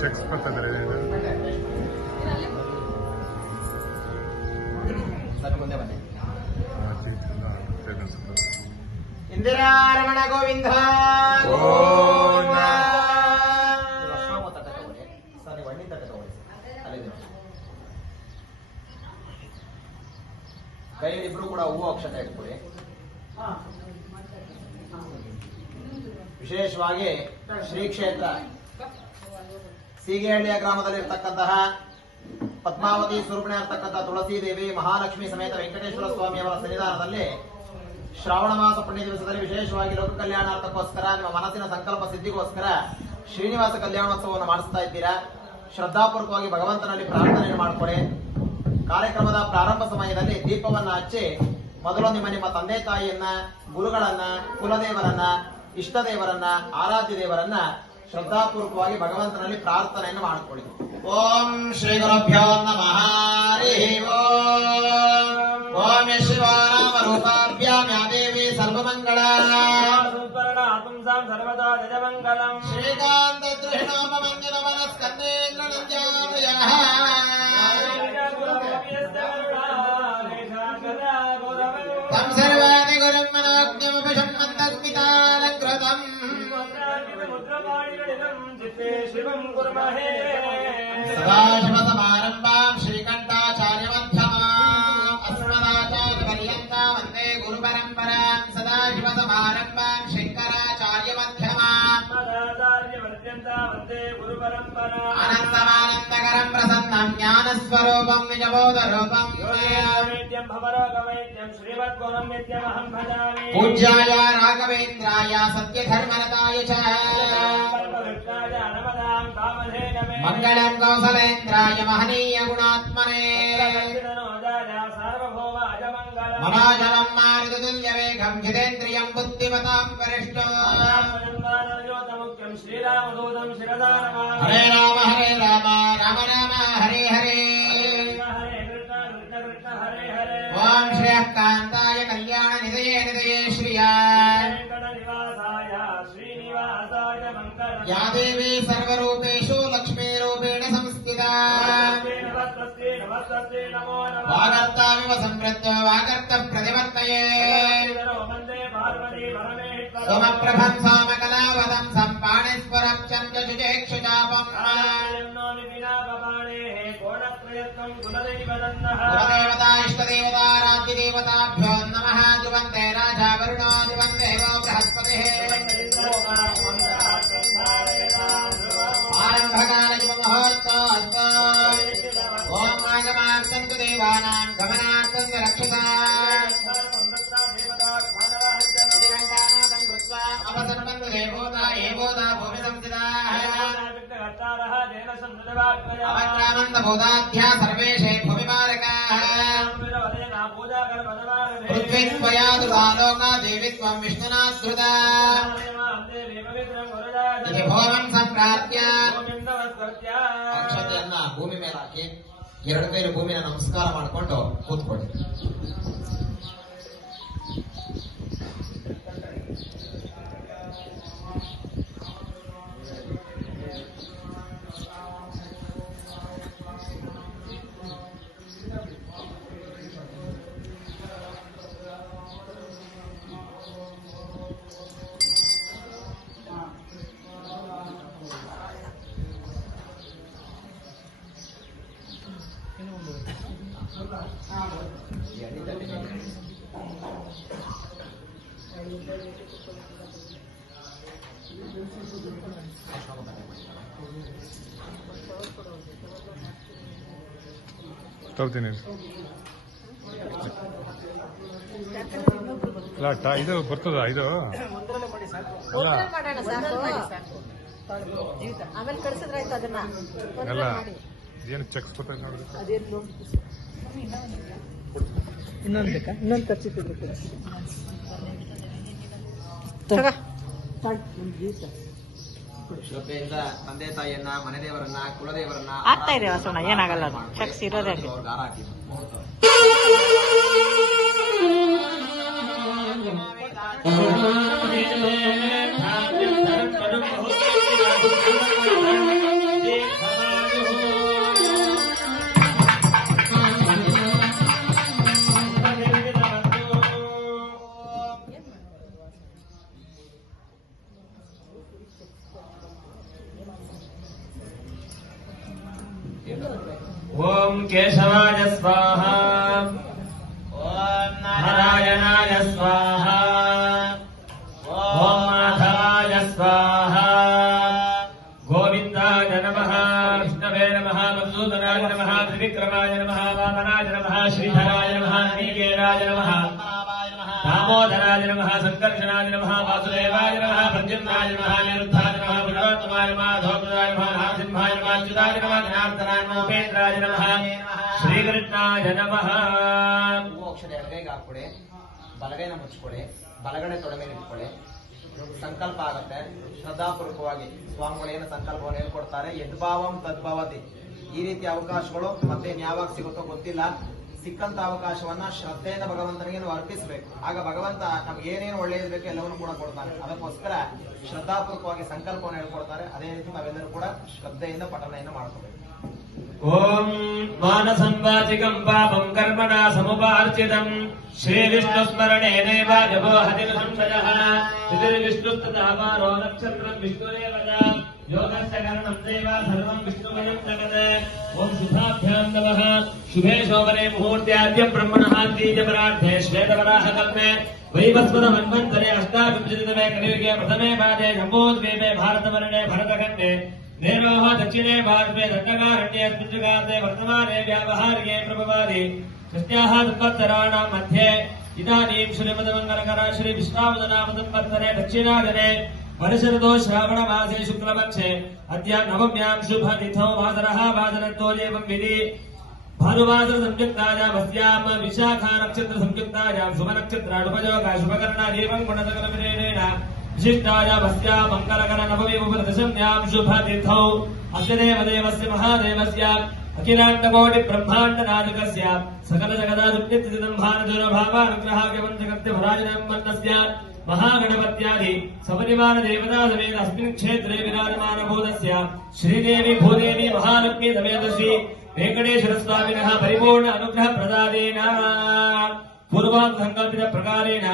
Cheques ಬರ್ತಿದ್ದಾರೆ ಇಂದಿರಾ ರಮಣ ಗೋವಿಂದ ಕೈಯಲ್ಲಿಬ್ರು ಕೂಡ ಹೂವು ಅಕ್ಷತೆ ಇಟ್ಕೊಳ್ಳಿ. ವಿಶೇಷವಾಗಿ ಶ್ರೀ ಕ್ಷೇತ್ರ ಸೀಗೆಹಳ್ಳಿಯ ಗ್ರಾಮದಲ್ಲಿರ್ತಕ್ಕಂತಹ ಪದ್ಮಾವತಿ ಸ್ವರೂಪಣೆ ಇರತಕ್ಕಂತಹ ತುಳಸಿ ದೇವಿ ಮಹಾಲಕ್ಷ್ಮಿ ಸಮೇತ ವೆಂಕಟೇಶ್ವರ ಸ್ವಾಮಿ ಅವರ ಸನ್ನಿಧಾನದಲ್ಲಿ ಶ್ರಾವಣ ಮಾಸ ಪುಣ್ಯ ದಿವಸದಲ್ಲಿ ವಿಶೇಷವಾಗಿ ಲೋಕ ಕಲ್ಯಾಣಾರ್ಥಕ್ಕೋಸ್ಕರ ನಿಮ್ಮ ಮನಸ್ಸಿನ ಸಂಕಲ್ಪ ಸಿದ್ಧಿಗೋಸ್ಕರ ಶ್ರೀನಿವಾಸ ಕಲ್ಯಾಣೋತ್ಸವವನ್ನು ಮಾಡಿಸ್ತಾ ಇದ್ದೀರಾ. ಶ್ರದ್ಧಾಪೂರ್ವಕವಾಗಿ ಭಗವಂತನಲ್ಲಿ ಪ್ರಾರ್ಥನೆಯನ್ನು ಮಾಡಿಕೊಳ್ಳಿ. ಕಾರ್ಯಕ್ರಮದ ಪ್ರಾರಂಭ ಸಮಯದಲ್ಲಿ ದೀಪವನ್ನ ಹಚ್ಚಿ ಮೊದಲು ನಿಮ್ಮ ತಂದೆ ತಾಯಿಯನ್ನ, ಗುರುಗಳನ್ನ, ಕುಲದೇವರನ್ನ, ಇಷ್ಟ ದೇವರನ್ನ, ಆರಾಧ್ಯ ದೇವರನ್ನ ಶ್ರದ್ಧಾಪೂರ್ವಕವಾಗಿ ಭಗವಂತನಲ್ಲಿ ಪ್ರಾರ್ಥನೆಯನ್ನು ಮಾಡಿಕೊಳ್ಳಿ. ಓಂ ಶ್ರೀ ಗುರುಭ್ಯೋ ನಮಃ. ಹರಿ ಓಂ. ಓಂ ಶಿವಾನಾಮ ರೂಪಾಭ್ಯಾಂ ಯಾ ದೇವಿ ಸರ್ವಮಂಗಳ ಸರ್ವದಾ ಜಯಮಂಗಲಂ. ಶ್ರೀಕಾಂತ ತೃಷ್ಣೋಪಮಂಜನ ಮನಸ್ಕಂದೇಂದ್ರ ನಂಜಾಮಯಃ ತಂ ಸರ್ವಾದಿ ಗುರುಂ ಮನೋಜ್ಞಮುಪಶಮ್ಮन्तಸ್ಮಿತಾಲಂಕೃತಂ ಸದಾಶಿವಸಮಾರಂಭಾಂ ಶ್ರೀಕಂಠಾಚಾರ್ಯಮಧ್ಯಮಾಂ ಅಸ್ಮದಾಚಾರ್ಯಪರ್ಯಂತಾಂ ವಂದೇ ಗುರುಪರಂಪರಾಂ. ಸದಾಶಿವಸಮಾರಂಭಾಂ ಶಂಕರಾಚಾರ್ಯಮಧ್ಯಮಾಂ ಅನಂತಮಾನಂದಕರಂ ಪ್ರಸನ್ನಂ ಜ್ಞಾನಸ್ವರೂಪಂ ನಿಜಬೋಧರೂಪಂ ಪೂಜ್ಯಾಯ ರಾಘವೇಂದ್ರಾಯ ಸತ್ಯಧರ್ಮರತಾಯ ಚ ಮಂಗಳಂ ಕೌಸಲೇಂದ್ರಾಯ ಮಹನೀಯ ಗುಣಾತ್ಮನೇ ಮನೋಜವಂ ಮಾರುತತುಲ್ಯ ವೇಗಂ ಜಿತೇಂದ್ರಿಯಂ ಬುದ್ಧಿಮತಾಂ ವರಿಷ್ಠೋ ಹರೇ ರಾಮ ರಾಮ ರಾಮ ಹರೇ ಹರೇ. ಓಂ ಶ್ರೇಯ ಕಾಂತಾಯ ಕಲ್ಯಾಣ ನಿಧಯೇ ನಿಧಯೇ ಶ್ರಿಯಾ ಯಾ ದೇವಿ ಸರ್ವರೂಪೇಷು ಲಕ್ಷ್ಮೀರೂಪೇಣ ಸಂಸ್ಥಿತಾ ವಾಗರ್ತಾವಿವ ಸಂವೃತ್ತೋ ವಾಗರ್ತ ಪ್ರತಿವರ್ತಯೇ ಸಮಪ್ರಭಂ ಸಾಮಕಲಾವದಂ ಸಂಪಾಣೇಶ್ವರಂ ಚಂದ್ರಜುಜೇಕ್ಷುಜಾಪಂ ಕುಲದೇವತಾ ಇಷ್ಟದೇವತಾರಾಧ್ಯದೇವತಾಭ್ಯೋ ನಮಃ. ಧ್ರುವಂತೆ ರಾಜಾ ವರುಣೋ ಧ್ರುವಂತೆ ದೇವೋ ಬೃಹಸ್ಪತಿಃ ಆರಂಭಕಾಲ ಯುವ ಮಹೋತ್ಸವ. ಓಂ ಆಗಮಾರ್ಥಂತು ದೇವಾನಾಂ ಗಮನಾರ್ಥಂ ರಕ್ಷಸಾ ಅವಸರ್ವಂತು ದೇವೋತಾ ಏವೋತಾ ಭೂಮಿ ಸಂಸ್ಥಿತಾಃ ಅವಕ್ರಾನಂದಬೋಧಾಧ್ಯ ಸರ್ವೇಷೇ ಭೂಮಿಮಾರಕಾಃ ಪೃಥ್ವಿತ್ವಯಾದು ಬಾಲೋಕಾ ದೇವಿ ತ್ವಂ ವಿಷ್ಣುನಾ ಧೃತಾ ಇತಿ ಭೋಮಂ ಸಂಪ್ರಾಪ್ಯ ಅಕ್ಷತೆಯನ್ನ ಭೂಮಿ ಮೇಲೆ ಹಾಕಿ ಎರಡು ಕೈಲಿ ಭೂಮಿನ ನಮಸ್ಕಾರ ಮಾಡಿಕೊಂಡು ಕೂತ್ಕೊಳ್ಳಿ. ತಗೋತೀನಿ. ಅಲ್ಲ ಇದು ಬರ್ತದ ಇದು ಆಮೇಲೆ ಕಳ್ಸಿದ್ರಾಯ್ತು ಅದನ್ನ ಅಲ್ಲ ಏನು ಚೆಕ್ಸ್ ಬರ್ತದೆ ನೋಡ್ಬೇಕು. ಇನ್ನೊಂದು ಬೇಕಾ? ಇನ್ನೊಂದು ಖರ್ಚಿಟ್ಟಿದ್ರು ಶ್ರದ್ಧೆಯಿಂದ ತಂದೆ ತಾಯಿಯನ್ನ, ಮನೆ ದೇವರನ್ನ, ಕುಲದೇವರನ್ನ ಆಗ್ತಾ ಇದೆ ವಾಸಣ್ಣ, ಏನಾಗಲ್ಲ ಅದು ಚೆಕ್ಸ್ ಇರೋದೇ ಅಲ್ಲಿ. ದಾರ ಹಾಕಿ. ಓಂ ಕೇಶವಾಯ ಸ್ವಾಹ, ಓಂ ನಾರಾಯಣಾಯ ಸ್ವಾಹ, ಓಂ ಮಾಧವಾಯ ಸ್ವಾಹ, ಗೋವಿಂದಾಯ ನಮಃ, ವಿಷ್ಣವೇ ನಮಃ, ಮಧುಸೂದನಾಯ ನಮಃ, ತ್ರಿವಿಕ್ರಮಾಯ ನಮಃ, ವಾಮನಾಯ ನಮಃ, ಶ್ರೀಧರಾಯ ನಮಃ, ನೈಕೇರಾಯ ನಮಃ, दामोदराय नमः, संकर्षणाय नमः, वासुदेवाय नमः, प्रद्युम्नाय नमः, निरुद्धाय नमः, पुरुषोत्तमाय नमः, धौम्याय नमः, नारसिंहाय नमः, अच्युताय नमः, जनार्दनाय नमः, उपेन्द्राय नमः, ಶ್ರೀಕೃಷ್ಣಾಯ ನಮಃ. ಅಕ್ಷರ ಎಡಗೈಗೆ ಹಾಕ್ಕೊಡಿ, ಬಲಗೈನ ಮುಚ್ಕೊಡಿ, ಬಲಗಡೆ ತೊಡೆ ಮೇಲೆ ಇಟ್ಕೊಳ್ಳಿ. ಸಂಕಲ್ಪ ಆಗತ್ತೆ. ಶ್ರದ್ಧಾಪೂರ್ವಕವಾಗಿ ಸ್ವಾಮಿಗಳು ಏನು ಸಂಕಲ್ಪವನ್ನು ಹೇಳ್ಕೊಡ್ತಾರೆ, ಯದ್ಭಾವಂ ತದ್ಭವತಿ. ಈ ರೀತಿಯ ಅವಕಾಶಗಳು ಮತ್ತೆ ಯಾವಾಗ ಸಿಗುತ್ತೋ ಗೊತ್ತಿಲ್ಲ. ಸಿಕ್ಕಂತ ಅವಕಾಶವನ್ನ ಶ್ರದ್ಧೆಯಿಂದ ಭಗವಂತನಿಗೆ ನಾವು ಅರ್ಪಿಸಬೇಕು. ಆಗ ಭಗವಂತ ನಮ್ಗೆ ಏನೇನು ಒಳ್ಳೆಯದು ಬೇಕು ಎಲ್ಲವನ್ನೂ ಕೂಡ ಕೊಡ್ತಾನೆ. ಅದಕ್ಕೋಸ್ಕರ ಶ್ರದ್ಧಾಪೂರ್ವಕವಾಗಿ ಸಂಕಲ್ಪವನ್ನು ಹೇಳ್ಕೊಡ್ತಾರೆ. ಅದೇ ರೀತಿ ನಾವೆಲ್ಲರೂ ಕೂಡ ಶ್ರದ್ಧೆಯಿಂದ ಪಠನೆಯನ್ನು ಮಾಡ್ಕೋಬೇಕು. ಓಂ ಮಾನಸಂ ವಾಚಿಕಂ ಪಾಪಂ ಕರ್ಮಣಾ ಸಮುಪಾರ್ಚಿತಂ ಶ್ರೀ ವಿಷ್ಣು ಸ್ಮರಣೇನೈವ ಜಪೋ ಹತಿರ್ ಸಂಶಯಃ ವಿಷ್ಣುಸ್ತತಃ ಪಾರೋ ನಕ್ಷತ್ರಂ ವಿಷ್ಣುರೇವದ ಯೋಗಸ್ಯ ಕರಣಂ ದೇವ ಸರ್ವಂ ವಿಷ್ಣುಮಯಂ ಜಗತ್. ಓಂ ಶುಭಾಭ್ಯಾಂ ನಮಃ. ಶುಭೇ ಶೋಭನೆ ಮುಹೂರ್ತ್ಯಾದ್ಯ ಬ್ರಹ್ಮಣಃ ದ್ವಿಜಪರಾರ್ಧೆ ಶ್ವೇತವರಾಹ ಕಲ್ಪೆ ವೈವಸ್ವತ ಮನ್ವಂತರೆ ಅಷ್ಟಾವಿಂಶತಿತಮೇ ಕಲಿಯುಗೆ ಪ್ರಥಮೇ ಪಾದೆ ಜಂಬೂದ್ವೀಪೆ ಭಾರತವರ್ಣೆ ಭರತಖಂಡೆ ನೇರೋಹ ದಕ್ಷಿಣೆ ಭಾರತೆ ದಂಡಕಾರಣ್ಯೆ ಸ್ಪೃಶಗಾತೆ ವರ್ತಮಾನೆ ವ್ಯಾವಹಾರ್ಯೆ ಪ್ರಭವಾದಿ ಷಷ್ಟ್ಯಾಃ ಸಂವತ್ಸರಾಣಾಂ ಮಧ್ಯೆ ಇದಾನೀಂ ಶ್ರೀಮದಮಂಗಲಕರ ಶ್ರೀ ವಿಶ್ವಾವದನಾಮ ಸಂವತ್ಸರೆ ದಕ್ಷಿಣಾಗನೆ ವರ್ಷಋತೋ ಶ್ರಾವಣ ಮಾಸೆ ಶುಕ್ಲಪಕ್ಷೆ ಅದ್ಯ ನವಮ್ಯಾಂ ಶುಭ ತಿಥೌ ವಾಸರಃ ವಾಸರತ್ತೋ ಏವಂ ವಿಧಿ ಭಾನುವಾಸರ ಸಂಯುಕ್ತಾಯಾಂ ಅಸ್ಯಾಂ ವಿಶಾಖಾ ನಕ್ಷತ್ರ ಸಂಯುಕ್ತಾಯಾಂ ಶುಭ ನಕ್ಷತ್ರಾಡುಪಯೋಗ ಶುಭಕರ್ಣಾದೇವಂ ಗುಣದಕರವಿರೇಣೇನ विशिष्टायां अस्यां मंगलकर नवमी उपदशम्यां शुभ तिथौ अस्य देवदेवस्य महादेवस्य अखिलाण्डकोटि ब्रह्माण्ड नायकस्य सकल जगदादित्यतिदं भारतुरभावानुग्रहाख्य वन्दकस्य भराजनं मन्नस्य महागणपत्यादि सपरिवार देवता समेत अस्मिन् क्षेत्रे विराजमान भूतस्य श्रीदेवी भूदेवी महालक्ष्मी समेत श्री वेंकटेश्वर स्वामिनः परिपूर्ण अनुग्रह प्रदानेन पूर्वात् संकल्पित प्रकारेण